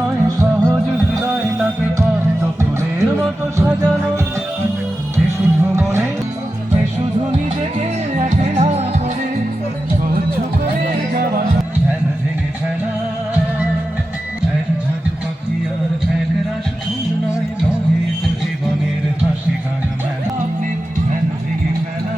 নয় সহজ হৃদয় তাকে পদ্ম ফুলের মতো সাজানো। এ শুধু মনে, এ শুধু নিজেকে একলা করে সহ্য করে যাওয়া ধ্যান ভেঙে ফেলা। এক ঝাঁক পাখি আর এক রাশ ফুল নয়, নহে তো জীবনের হাসি গান মেলা। ধ্যান ভেঙে ফেলা।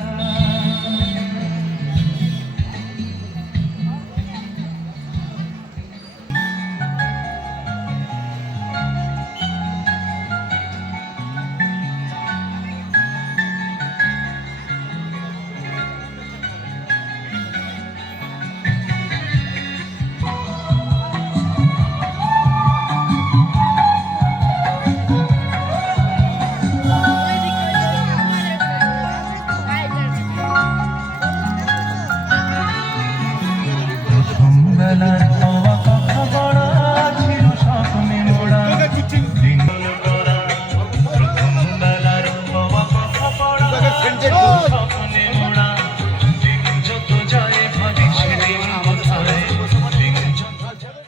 বেলার হওয়া কথা বলা ছিল স্বপ্নে মোড়া। প্রথম বেলার হওয়া কথা বলা ছিল স্বপ্নে মোড়া। দিন যত যায় ভাবি সেদিন কোথায়, দিন যত যায়।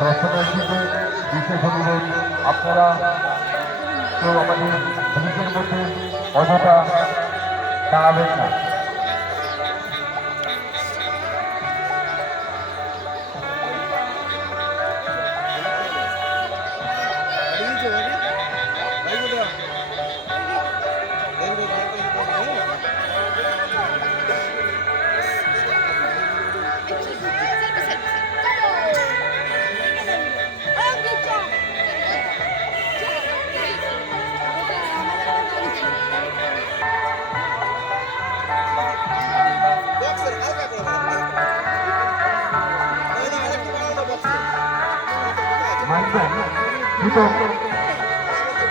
দর্শনার্থীদের বিশেষ অনুরোধ, আপনারা কেউ আমাদের নিজের মধ্যে অযথা দাঁড়াবেন না।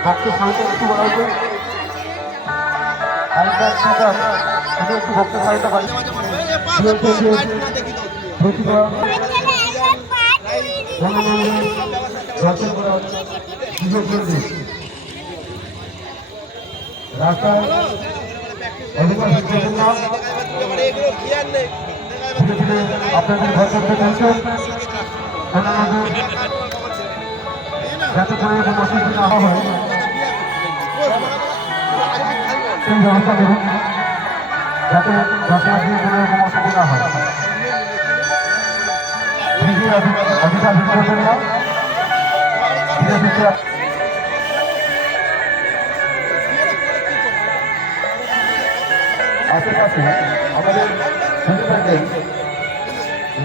ভক্তের সাহিত্য একটু বলা হয়েছে, একটু ভক্তের সাহিত্য দর্শন করা হচ্ছে রাস্তায় অধিকার ধীরে ধীরে আপনাদের ঘর করতে চলছেন, যাতে করে কোনো অসুবিধা না হয় সেই ব্যবস্থা করুন, যাতে দর্শনার্থীদের কোনো রকম অসুবিধা না হয়। অধিকার দিতে করবেন না, ধীরে ধীরে আশেপাশে আমাদের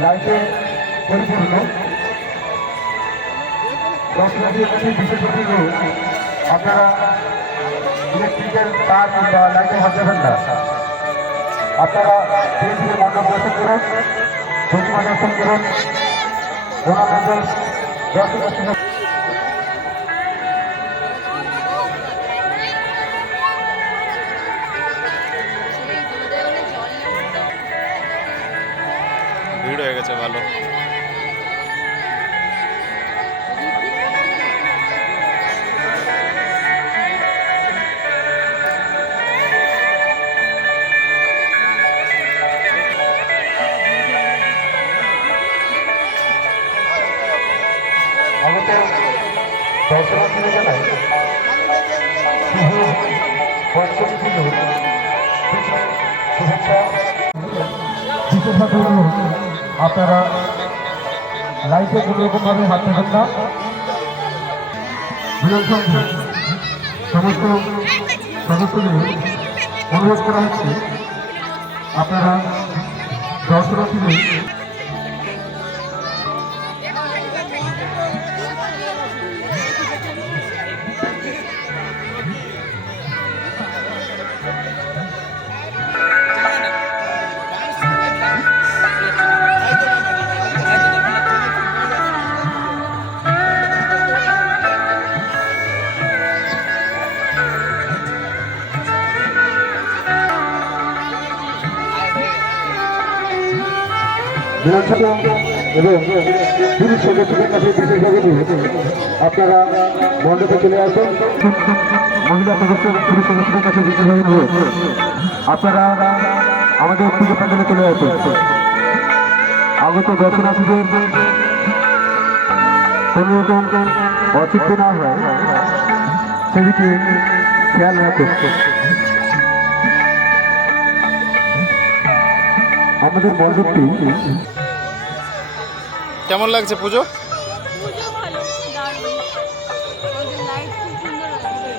লাইটে পরিপূর্ণ। দর্শনার্থীদের কাছে বিশেষ অনুরোধ, আপনারা ইলেকট্রিকের তার কিংবা লাইটে হাত দেবেন না। আপনারা ধীরে ধীরে মণ্ডপ দর্শন করুন, প্রতিমা দর্শন করুন, ওনাদের দর্শন ভিড় হয়ে গেছে ভালো। আমাদের দর্শনার্থীদের জানাই শুভেচ্ছা। বিশেষভাবে আপনারা লাইটে কোনো রকমভাবে হাত দেবেন না। সমস্ত সদস্যদের অনুরোধ করা হচ্ছে, আপনারা দর্শনার্থীদের বিধানসভা এবং পুলিশ সদস্যদের কাছে বিশেষভাবে আপনারা মণ্ডপে চলে আসুন। মহিলা সদস্য পুলিশ সদস্যদের কাছে বিশেষভাবে আপনারা আমাদের পুজো প্যান্ডেলে চলে আসুন। আগত দর্শনার্থীদের কোনো রকম অসুবিধা না হয় সেদিকে খেয়াল রাখুন। আমাদের মণ্ডপটি কেমন লাগছে পুজো? পুজো ভালো, দারুণ। ওদের লাইট খুব সুন্দর আছে।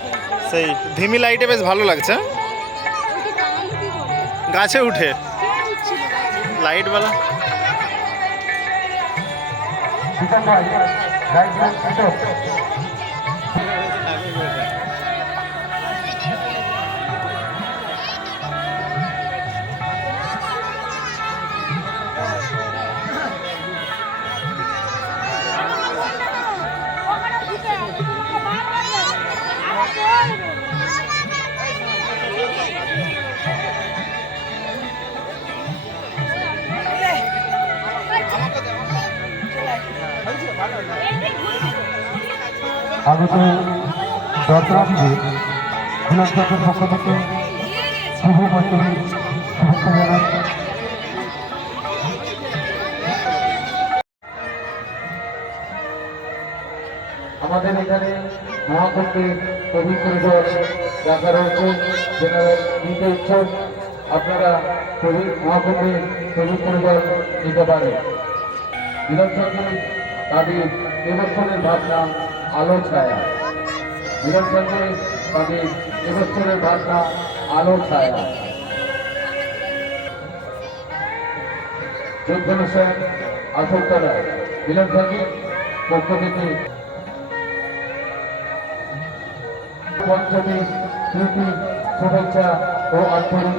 সেই ধিমি লাইটে বেশ ভালো লাগছে। ওটা টাঙালো কি করে? গাছে উঠে কে উঠছিল গাছে? লাইটওয়ালা। বিকাশ ভাই গাইডলাইন দিত। ওখানে ঢুকে বারবার যাবে। আরে আগত দর্শনার্থীদের বিলাসবাসের পক্ষ থেকে শুভ পঞ্চমী শুভেচ্ছা জানাই। আমাদের এখানে মহাকুম্ভের পবিত্র জল রাখা রয়েছে, যেনারা নিতে ইচ্ছুক আপনারা মহাকুম্ভের পবিত্র জল নিতে পারেন। বিধানসভায় তাদের এবছরের ভাবনা আলো ছায়া। বিধানসভায় তাদের এবছরের ভাবনা আলো ছায়া। যোগ্যনুষ্ঠান আসরতলা বিধানসভায় পক্ষ থেকে পঞ্চমী প্রীতি শুভেচ্ছা ও আন্তরিক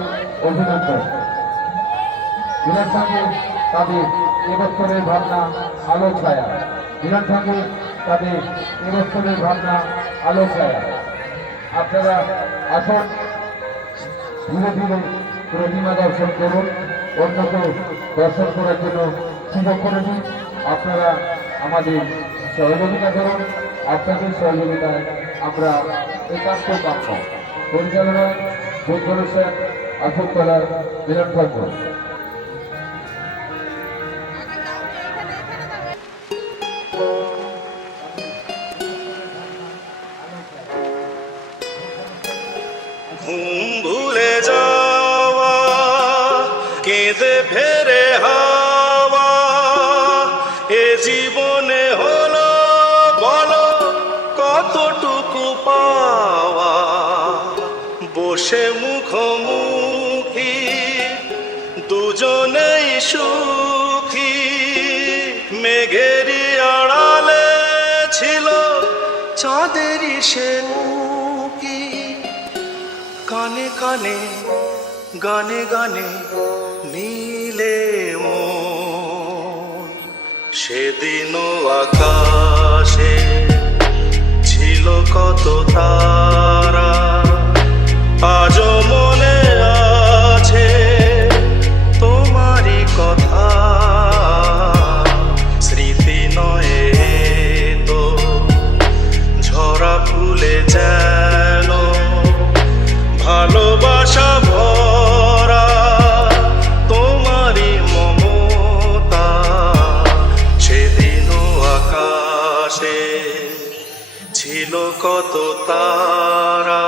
অভিনন্দন। বিধানসভায় তাদের এবছরের ভাবনা আলো ছায়া। বিধানসভায় তাদের এবছরের ভাবনা আলো ছায়া। আপনারা আসুন, ধীরে ধীরে প্রতিমা দর্শন করুন, অন্যকে দর্শন করার জন্য সুযোগ করে দিন। আপনারা আমাদের সহযোগিতা করুন, আপনাদের সহযোগিতায় আমরা একান্ত পাচ্ছি। পরিচালনায় যোগ্যনুষ্ঠান আসরতলা বিধানসভা। ঘুম ভুলে যাওয়া কেঁদে ফেরে হাওয়া এ জীবনে হলো বলো কতটুকু পাওয়া। বসে মুখোমুখি দুজনেই সুখী, মেঘেরই আড়ালে ছিল চাঁদেরই সে মুখী। কানে কানে গানে গানে নীলে মন, সেদিনও আকাশে ছিল কত তারা, আজও মনে আছে তোমারই কথা। স্মৃতি নয় তো ঝরা ফুলে যেন ভালোবাসা ভরা তোমারই মমতা। সেদিনও আকাশে ছিল কত তারা।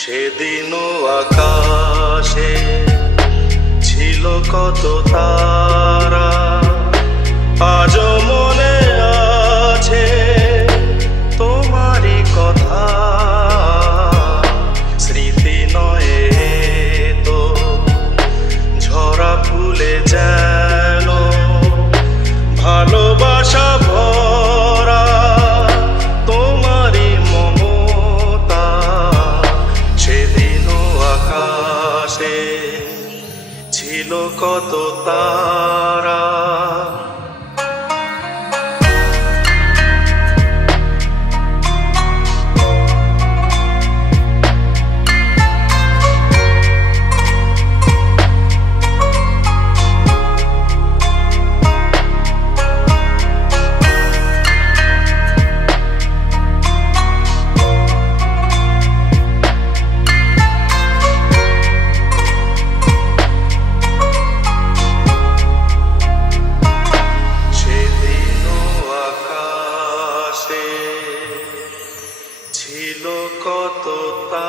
সেদিনও আকাশে ছিল কত তারা, আজও মনে আছে তোমারই কথা। স্মৃতি নয় তো ঝরা ফুলে যেন ভালোবাসা ভরা তোমারই মমতা। সেদিনও আকাশে ছিল কত তারা। ছিল কত তা